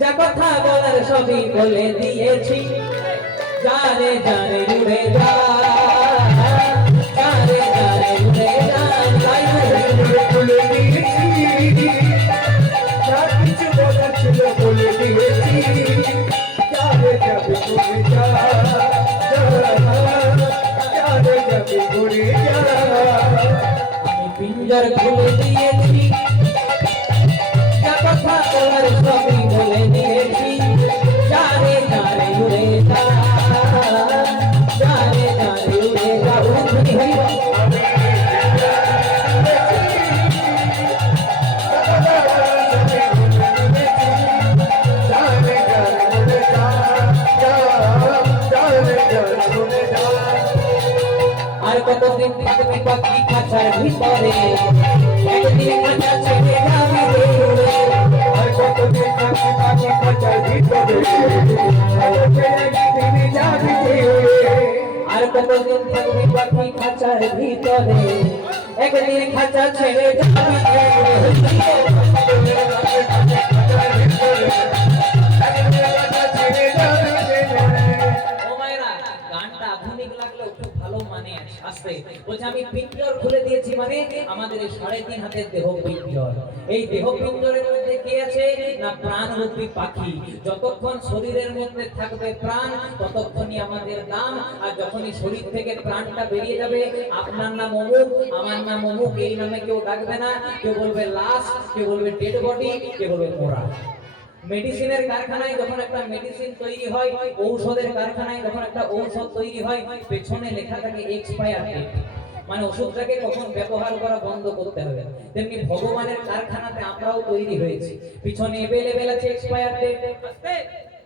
যা কথা বলার সবই বলে দিয়েছি জানে জানে উড়ে যা জানে জানে উড়ে যা বলে দিয়েছি যা কিছু বলার ছিল বলে দিয়েছি যাবে যাবে ঘুরে যা যাবে যাবে ঘুরে যা আমি পিঞ্জর খুলে দিয়েছি যা কথা বলার সবই বলে দিয়েছি জানে জানে উড়ে যা জানে জানে উড়ে যা উড়ে হইবা আর কতদিন থাকবে পাখি খাঁচার ভিতরে একদিন খাঁচা ছেড়ে যাবি রে উড়ে আর কতদিন থাকবে পাখি খাঁচার ভিতরে একদিন যাবি রে উড়ে আর কতদিন থাকবে পাখি খাঁচার ভিতরে একদিন খাঁচা ছেড়ে যাবি রে ও মায়েরা গানটা আধুনিক লাগলেও খুব ভালো মানে আসছে বলছে আমি পিঞ্জর খুলে দিয়েছি মানে আমাদের এই 3.5 হাতের দেহ পিঞ্জর এই দেহ পিঞ্জরের মধ্যে কি আছে না প্রাণরূপী পাখি যতক্ষণ শরীরের মধ্যে থাকবে প্রাণ ততক্ষণই আমাদের দাম আর যখনই শরীর থেকে প্রাণটা বেরিয়ে যাবে আপনার নাম অমুক আমার নাম অমুক এই নামে কেউ ডাকবে না কেউ বলবে লাশ কেউ বলবে ডেড বডি কেউ বলবে মোরা মেডিসিনের কারখানায় যখন একটা মেডিসিন তৈরি হয় ঔষধের কারখানায় যখন একটা ঔষধ তৈরি হয় পেছনে লেখা থাকে এক্সপায়ার ডেট মানে ওষুধটাকে কখন ব্যবহার করা বন্ধ করতে হবে তেমনি ভগবানের কারখানাতে আমরাও তৈরি হয়েছি পিছনে अवेलेबल আছে এক্সপায়ার ডেট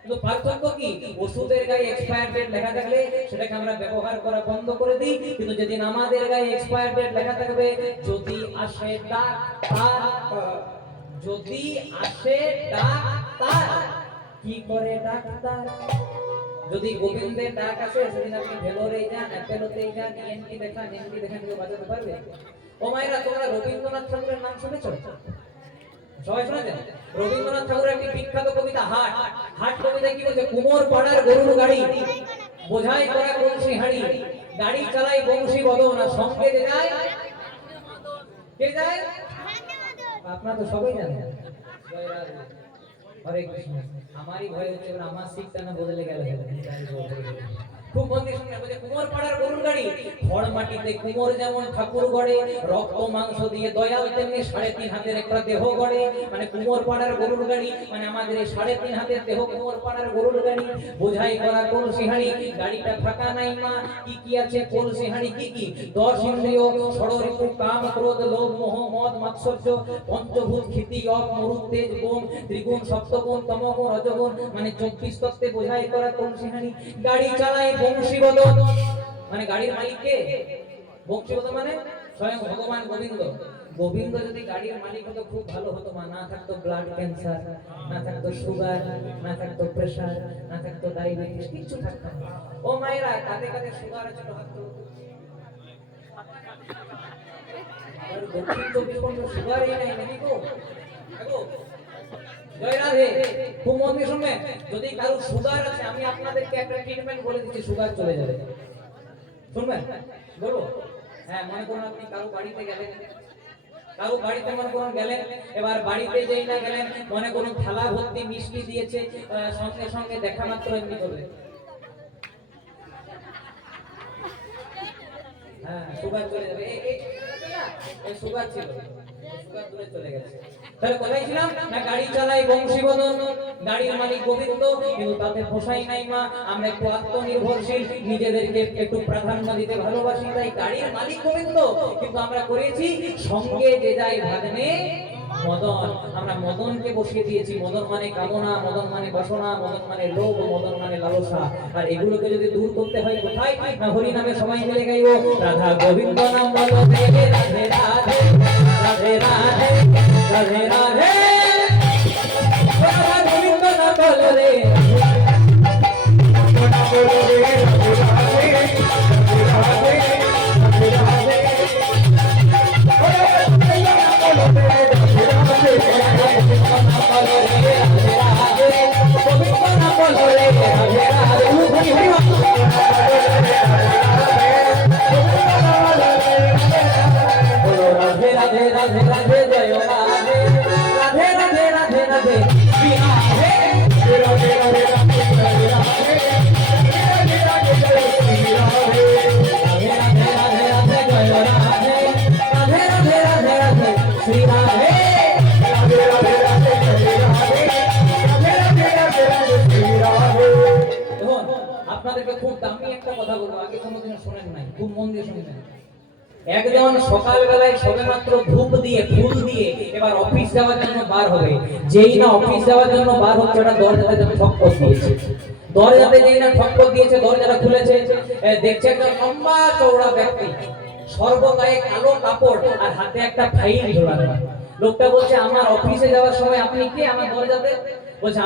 কিন্তু পার্থক্য কি ওষুধের গায়ে এক্সপায়ার ডেট লেখা থাকলে সেটাকে আমরা ব্যবহার করা বন্ধ করে দিই কিন্তু যেদিন আমাদের গায়ে এক্সপায়ার ডেট লেখা থাকবে যদি আসে ডাক্তার যদি আসে ডাক্তার কি করে ডাক্তার যদি গোবিন্দের ডাক আসে সেদিন আপনি ভেলোরে যান অ্যাপেলোতে যান এনটি দেখান এনটি দেখান কেউ বাজাতে পারবে ও মায়েরা তোমরা রবীন্দ্রনাথ ঠাকুরের নাম শুনেছো সবাই শুনেছেন রবীন্দ্রনাথ ঠাকুরের একটি বিখ্যাত কবিতা হাট হাট কবিতায় কি বলছে কুমোর পাড়ার গরুর গাড়ি বোঝাই করা বংশী হাড়ি গাড়ি চালাই বংশী বদন আর সঙ্গে যায় কে যায় আপনারা তো সবাই জানেন জয় রাধে হরে কৃষ্ণ আমারই ভয় হচ্ছে এবার আমার শিক্ষা না বদলে গেল খুব মন দিয়ে শুনে বলে কুমোর পাড়ার গরুর গাড়ি খড় মাটিতে কুমোর যেমন ঠাকুর গড়ে রক্ত মাংস দিয়ে দয়াল তেমনি 3.5 হাতের একটা দেহ গড়ে মানে কুমোর পাড়ার গরুর গাড়ি মানে আমাদের এই 3.5 হাতের দেহ কুমোর পাড়ার গরুর গাড়ি বোঝাই করা কলসি হাঁড়ি গাড়িটা ফাঁকা নাই মা কি কি আছে কলসি হাঁড়ি কি কি 10 ইন্দ্রিয় ষড়রিপু কাম ক্রোধ লোভ মোহ মদ মাৎসর্য পঞ্চভূত ক্ষিতি অপ মরুত তেজ গুণ ত্রিগুণ সপ্তগুণ তমগুণ রজগুণ মানে 24 তত্ত্বে বোঝাই করা কলসি হাঁড়ি গাড়ি চালায় বংশীবদন মানে গাড়ির মালিক কে বংশীবদন মানে স্বয়ং ভগবান গোবিন্দ গোবিন্দ যদি গাড়ির মালিক হতো খুব ভালো হতো মা না থাকতো ব্লাড ক্যান্সার না থাকতো সুগার না থাকতো প্রেসার না থাকতো ডায়াবেটিস কিছু থাকতো না ও মায়েরা কাঁধে কাঁধে সুগার আছে তো হাত তুলো আর দক্ষিণ 24 ঘন্টা সুগারই নাই নাকি গো আগো জয় রাধে খুব মন দিয়ে শুনবেন যদি কারো সুগার আছে আমি আপনাদেরকে একটা ট্রিটমেন্ট বলে দিচ্ছি সুগার চলে যাবে শুনবেন বলবো হ্যাঁ মনে করুন আপনি কারো বাড়িতে গেলেন কারো বাড়িতে মনে করুন গেলেন এবার বাড়িতে যেই না গেলেন মনে করুন থালা ভর্তি মিষ্টি দিয়েছে সঙ্গে সঙ্গে দেখা মাত্র এমনি করবে হ্যাঁ সুগার চলে যাবে এই সুগার ছিল সুগার দূরে চলে গেছে তাহলে কোথায় ছিলাম না গাড়ি চালাই বংশীবদন গাড়ির মালিক গোবিন্দ কিন্তু তাতে পোষাই নাই মা আমরা একটু আত্মনির্ভরশীল নিজেদেরকে একটু প্রাধান্য দিতে ভালোবাসি তাই গাড়ির মালিক গোবিন্দ কিন্তু আমরা করেছি সঙ্গে যে যাই ভাগ্নে মদন আমরা মদনকে বসিয়ে দিয়েছি মদন মানে কামনা মদন মানে বাসনা মদন মানে লোভ মদন মানে লালসা আর এগুলোকে যদি দূর করতে হয় কোথায় না হরি নামে সবাই মিলে গাইবো রাধা গোবিন্দ নাম বলো রাধে রাধে রাধে রাধে রাধে রাধে রাধা গোবিন্দ নাম বলো রে রাধে রাধে আপনাদেরকে খুব দামি একটা কথা বলবো, আগে কোনোদিনও শোনেন নাই, খুব মন দিয়ে শুনবেন। একজন সকালবেলায় সবেমাত্র ধূপ দিয়ে ফুল দিয়ে এবার অফিস যাওয়ার জন্য বার হবে। যেই না অফিস যাওয়ার জন্য বার হচ্ছে, ওটা দরজাতে যেন ঠক্কর দিয়েছে। দরজাতে যেই না ঠক্কর দিয়েছে, দরজাটা খুলেছে, দেখছে একটা লম্বা চওড়া ব্যক্তি, সর্বগায়ে কালো কাপড় আর হাতে একটা ফাইল ঝোলানো। লোকটা বলছে, আমার অফিসে যাওয়ার সময় আপনি কে আমার দরজাতে? বলছে,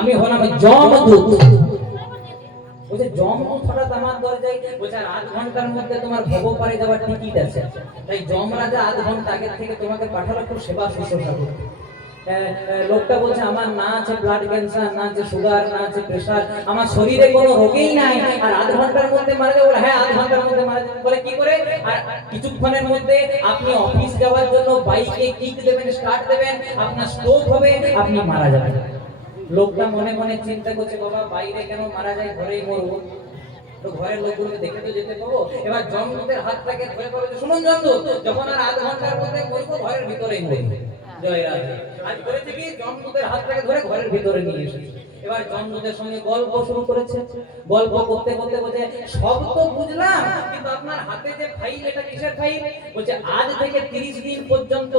আমি হলাম যমদূত। বলছে, যমদূত হঠাৎ আমার দরজায়? বলছে, আর 8 ঘন্টার মধ্যে তোমার ভবপারে যাওয়ার টিকিট আছে, তাই যমরাজা 8 ঘন্টা আগে থেকে তোমাকে পাঠালো খুব সেবা শুশ্রূষা করতে। লোকটা বলছে, আমার না আছে ব্লাড ক্যান্সার, না আছে সুগার, না আছে প্রেসার, আমার শরীরে কোনো রোগই নাই, আর 8 ঘন্টার মধ্যে মারা যাবে? বলে, হ্যাঁ 8 ঘন্টার মধ্যে মারা যাবে। বলে, কি করে? আর কিছুক্ষণের মধ্যে আপনি অফিস যাওয়ার জন্য বাইকে কিক দেবেন, স্টার্ট দেবেন, আপনার স্ট্রোক হবে, আপনি মারা যাবেন। লোকটা মনে মনে চিন্তা করছে, বাবা বাইরে কেন মারা যায়, ঘরেই মরবো, তো ঘরের লোকগুলোকে দেখে তো যেতে পাবো। এবার যমদূতের হাতটাকে ধরে বলে, শুনুন যমদূত, যখন আর 8 ঘন্টার মধ্যে মরবো, ঘরের ভিতরেই মরবো। জয় রাধে। আজ করেছে কি, যমদূতের হাতটাকে ধরে ঘরের ভিতরে নিয়ে এসেছে। এবার যমদূতের সঙ্গে গল্প শুরু করেছে। গল্প করতে করতে বলছে, সব তো বুঝলাম, কিন্তু আপনার হাতে যে ফাইল, এটা কিসের ফাইল? বলছে, আজ থেকে 30 দিন পর্যন্ত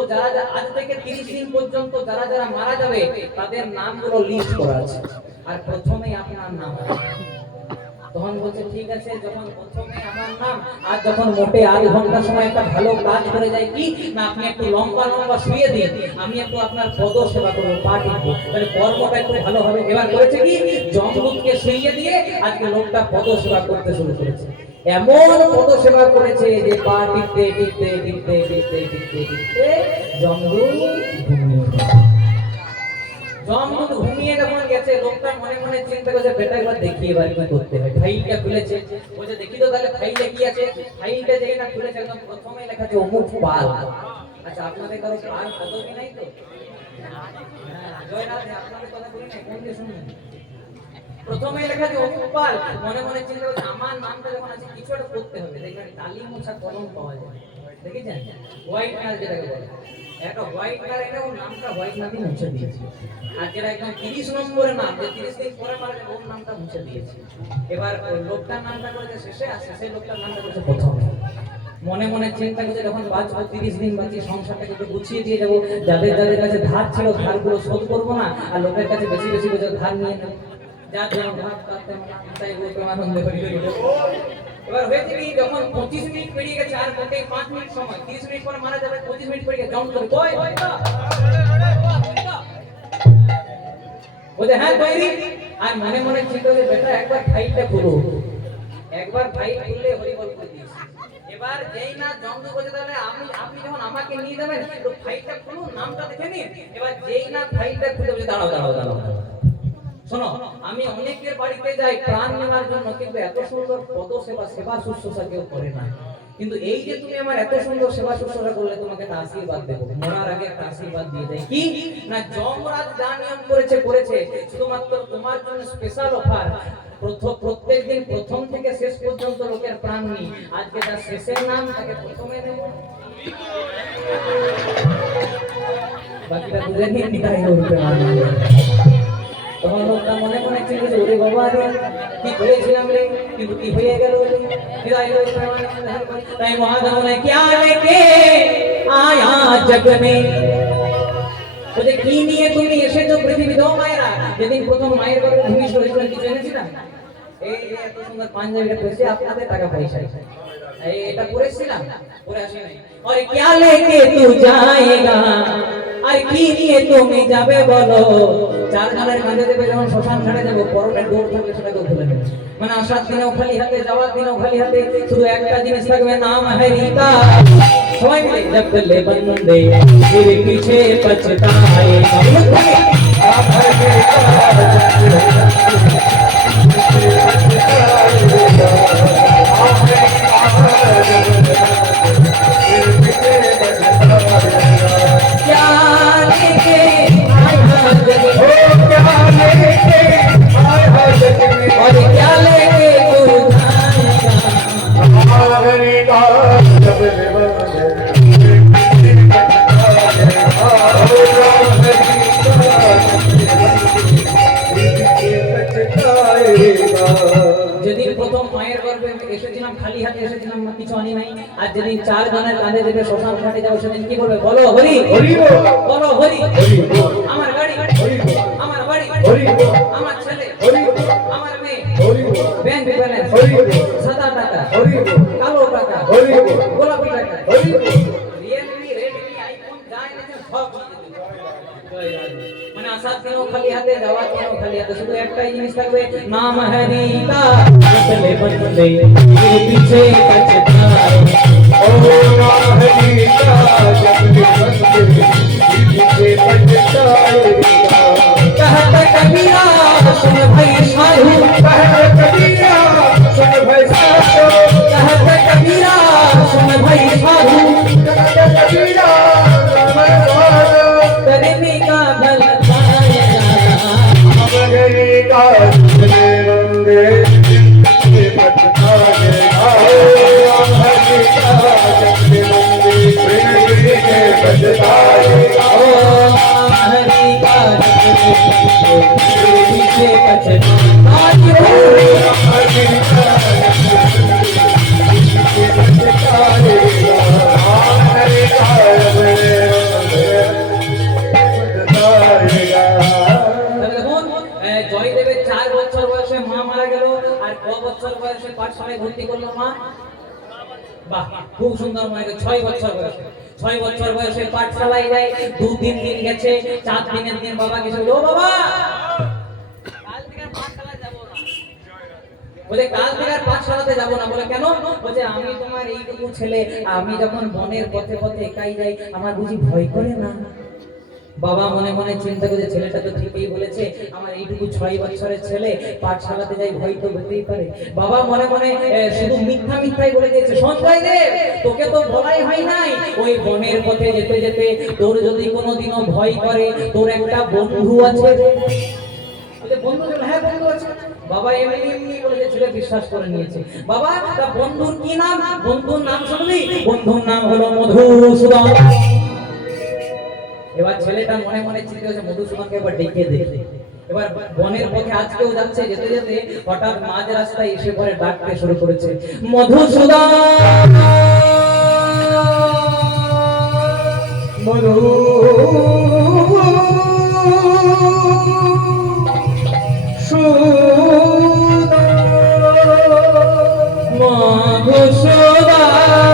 আজ থেকে 30 দিন পর্যন্ত যারা মারা যাবে তাদের নামগুলো লিস্ট করা আছে, আর প্রথমেই আপনার নাম আছে। তখন বলছে, ঠিক আছে, যখন প্রথমে আমার নাম, আর যখন মোটে 8 ঘন্টা সময় একটা ভালো কাজ করে যায়, কি না আপনি একটু লম্বা লম্বা শুয়ে দিন, আমি একটু আপনার পদ সেবা করবো, পা টিপবো, তাহলে কর্মটা একটু ভালো হবে। এবার করেছে কি, যমদূতকে শুইয়ে দিয়ে আজকে লোকটা পদ সেবা করতে শুরু করেছে। এমন পদ সেবা করেছে যে পা টিপতে টিপতে টিপতে টিপতে টিপতে টিপতে যমদূত ঘুমিয়ে গেছে। যমদূত ঘুমিয়ে যখন গেছে, লোকটা মনে মনে চিন্তা করছে, বেটা একবার দেখি এবার কি করতে হয়। ফাইলটা খুলেছে, বলছে, দেখি তো তাহলে ফাইলে কি আছে। ফাইলটা যেই না খুলেছে, একদম প্রথমে লেখা আছে অমুক পাল। আচ্ছা, আপনাদের কারো পাল পদবি নাই তো? জয় রাধে, আপনাদের কথা বলি না, কোন দিয়ে শুনুন। প্রথমে লেখা আছে অমুক পাল। মনে মনে চিন্তা করছে, আমার নামটা যখন আছে, কিছু একটা করতে হবে। দেখবেন কালি মোছা কলম পাওয়া যায়, দেখেছেন? হোয়াইট কালার যেটাকে বলে, একটা হোয়াইট কালার এনে ওর নামটা হোয়াইট নামে মুছে দিয়েছে। আর যেটা একদম 30 নম্বরের নাম, যে 30 দিন পরে মারা যাবে, ওর নামটা মুছে দিয়েছে। এবার ওই লোকটার নামটা করেছে শেষে, আর শেষে লোকটার নামটা করেছে প্রথমে। মনে মনে চিন্তা করছে, যখন বাঁচবো 30 দিন বাঁচি, সংসারটাকে একটু গুছিয়ে দিয়ে যাবো, যাদের যাদের কাছে ধার ছিল ধারগুলো শোধ করবো না, আর লোকের কাছে বেশি বেশি করে ধার নিয়ে নেবো, যার জন্য ধার কাটতে তাই বলতে আনন্দ করি। এবার হয়েছে কি, যখন 25 মিনিট পেরিয়ে গেছে, আর মোটে 5 মিনিট সময়, 30 মিনিট পরে মারা যাবে, 25 মিনিট পেরিয়ে গেছে, যমদূত কই বলছে, হ্যাঁ তৈরি। আর মনে মনে চিন্তা করছে, বেটা একবার ফাইলটা খুলো, একবার ফাইল খুললে হরি বল করে দিয়েছে। এবার যেই না যমদূত বলছে, তাহলে আপনি যখন আমাকে নিয়ে যাবেন, তো ফাইলটা খুলুন, নামটা দেখে নিন। এবার যেই না ফাইলটা খুলে বলছে, দাঁড়াও দাঁড়াও দাঁড়াও, শোনো, আমি অনেকের বাড়িতে যাই প্রাণ নেওয়ার জন্য, কিন্তু এত সুন্দর পদ সেবা শুশ্রূষা কেউ করে না। কিন্তু এই যে তুমি আমার এত সুন্দর সেবা শুশ্রূষা করলে, তোমাকে একটা আশীর্বাদ দেবো। মরার আগে একটা আশীর্বাদ দিয়ে দেয়, কি না যমরাজ যা নিয়ম করেছে, শুধুমাত্র তোমার জন্য স্পেশাল অফার। প্রত্যেকদিন প্রথম থেকে শেষ পর্যন্ত লোকের প্রাণ নিই, আজকে তার শেষের নাম তাকে প্রথমে দেব, বাকিটা বুঝে নিয়ে নিকাই করতে পারবে। তখন লোকটা মনে মনে চিন্তা করছে, ওরে বাবা রে, কি করেছিলাম রে, কিন্তু কি হয়ে গেল রে। তাই মহাদেব ने क्या लेके आया जग में, বলে কি নিয়ে তুমি এসেছো পৃথিবী দো মায়েরা। যেদিন প্রথম মায়ের গর্ভে ভূমিষ্ঠ হয়েছিলেন, কিছু এনেছিলাম? এই যে এত সুন্দর পাঞ্জাবিটা পরেছি, আপনাদের টাকা পয়সা, এটা পরেছিলাম, পরে আসি নাই। और क्या लेके तू जाएगा, আর কি নিয়ে তুমি যাবে বলো। 4 জনের কাঁধে দেবে, যখন শ্মশান ছেড়ে যাবো, পরনে দৌড় থাকলে সেটাকে খুলে নেবে। মানে আসার দিনেও খালি হাতে, যাওয়ার দিনেও খালি হাতে, শুধু একটা জিনিস থাকবে, নাম है रीता। সবাই মিলে जब ले बंदे फिर पीछे पछताए, মায়ের গর্ভে এসেছিলাম খালি হাতে এসেছিলাম, কিছু আনি নাই। আর যেদিন 4 জনের কাঁধে দেবে শ্মশান ঘাটে যাও, সেদিন কি বলবে? বলো হরি হরি বল, বলো হরি হরি বল, আমার গাড়ি হরি বল, আমার বাড়ি হরি বল, আমার ছেলে হরি বল, আমার মেয়ে হরি বল, ব্যাংক ব্যালেন্স হরি বল, সাদা টাকা হরি বল, কালো টাকা হরি বল, গোলাপি টাকা হরি বল। রিয়েলমি রেডমি আইফোন যা এনেছেন সব নিয়ে যেতে হবে। জয় রাধে। মানে আসার দিনও খালি হাতে, যাওয়ার দিনও খালি হাতে, শুধু একটাই জিনিস থাকবে, নাম হরি का चले बंदे ये पीछे कचताए ओ हरि का जगत बंदे पीछे पछताएगा। कहत कबीरा सुन भाई साधु कहत कबीरा सुन भाई साधु, कहत कबीरा सुन भाई साधु कहत कबीरा सुन भाई साधु। करने का भल पाएगा हरि का चले बंदे पीछे पछताएगा। हरि का चले बंदे पीछे पछताएगा। ओ हरि का पीछे कचताए हरि का पीछे पछताएगा। हरि का चले बंदे पछताएगा। দেখুন, জয়দেবের 4 বছর বয়সে মা মারা গেল, আর ক বছর বয়সে পাঠশালায় ভর্তি করলো মা? বাহ, খুব সুন্দর মনে হয়। 6 বছর বয়সে 6 বছর বয়সে পাঠশালায় যায়। 2-3 দিন গেছে, 4 দিনের দিন বাবা গেছে, ও বাবা কাল থেকে আর পাঠশালায় যাব না। বলে কাল থেকে আর পাঠশালাতে যাব না। বলে কেন? বলে আমি তোমার এইটুকু ছেলে, আমি যখন বনের পথে পথে একাই যাই, আমার বুঝি ভয় করে না? বাবা মনে মনে চিন্তা করে, ছেলেটা তো ঠিকই বলেছে, আমার এইটুকু 6 বছরের ছেলে পাঠশালাতে যাই, ভয় তো হতেই পারে। বাবা মনে মনে শুধু মিথ্যা মিথ্যাই বলে দিয়েছে, সঞ্জয় দেব তোকে তো বলাই হয় নাই, ওই বনের পথে যেতে যেতে তোর যদি কোনোদিনও ভয় করে, তোর একটা বন্ধু আছে। বলে বন্ধু? হ্যাঁ বন্ধু আছে। বাবা এমনি এমনি বলে যে ছেলে বিশ্বাস করে নিয়েছে। বাবা তা বন্ধুর কি নাম? বন্ধুর নাম শুনলি? বন্ধুর নাম হলো মধুসূদন। এবার ছেলেটা মনে মনে চিন্তা করছে, মধুসূদনকে এবার ডেকে দেখে। এবার বনের পথে আজকেও যাচ্ছে, যেতে যেতে হঠাৎ মাঝ রাস্তায় এসে পরে ডাকতে শুরু করেছে, মধুসূদন মধু মধুসূদন